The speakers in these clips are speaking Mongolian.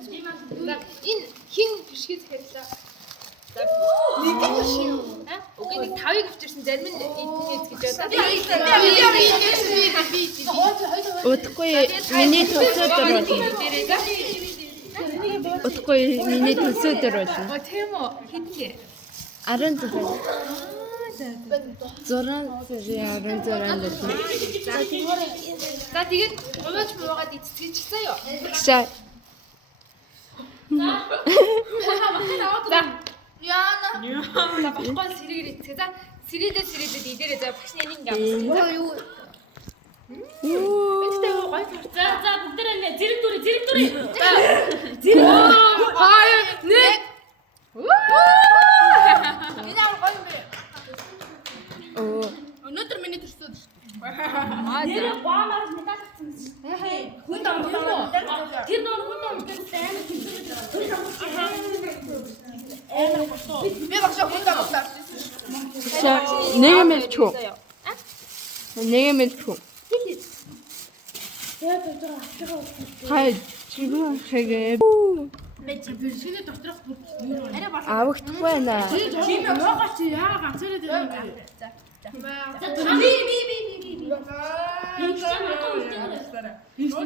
Энэ хин бишгээ захиаллаа. Нэг шүү. Окей, нэг 5-ыг авчирсан зарим нь эднээс гэж бодоо. Удахгүй миний төсөөдөр болно. Удахгүй миний төсөөдөр болно. Тийм үү? Хэдгээ? 16. 16 болно. За тэгээд гомооч муугаад эцэцгийч заяа. Гшаа. За. Яна. За баггүй сэргээр эцгээ. За сэрээдээ идээрээ за багшны нэг юм. Юу. Мэдтэй гой. За бүгдээрээ нэ зэрэг дүрээ. Зэрэг. 2 1. Энэ аа гой юм бэ? Оо. Өнөөдөр миний төрсөд шүү. Нэр гоомаар медаль авсан. Хүн дам. Тэр нөр хүн дам гэсэн амар хэлсэн. Би багш хүн дам авсан. Нэмэлчүү. Нэмэлчүү. Хай чигүүн хэгээ. Бэч бэршиний доторх бүр Авахгүй байна. чим яагаад чи яагаад ганцаараа дээр юм бэ?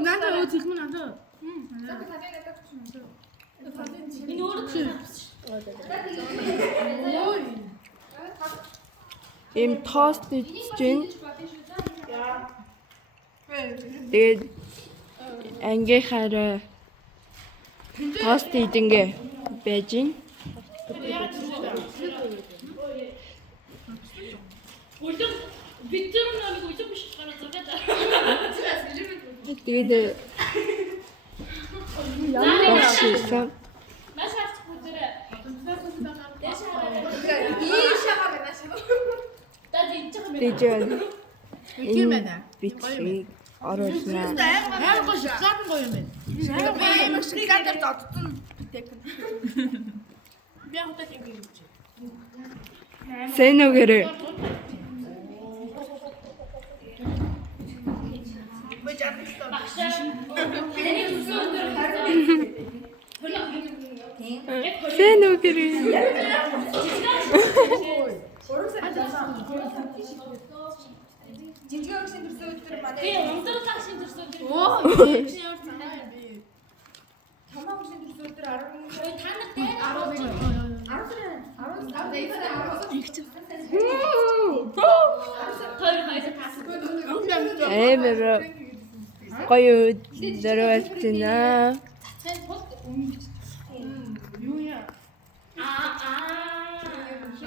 Надад уу зэлмэн надад. Энэ өөрөө Им тост чинь тэгээд ангийнхаараа тост идэнгээ байж гин. үлдэн битэр нэг үлдэн биш гараа зургаад. Тэгээд яасан Маш харц бүдэрэ. Тэжэл энэ бичгийг оруулнаа. Амар гоё шоколад гоё юм байна. Би амар шоколадаар додсон битэк. Би яг хөтөл ингэ юм чи. Сэнүүгээрээ сэнүүгээрээ Жижигхэн төрсөн өдөр манай Би өндөр тагшин төрсөн. Оо би ямар санаа юм бэ? Тамаа хөшин төрсөн өдөр 10 Та нар дээр 10 Эмэр гоё дөрөвчнаа. цацгай тул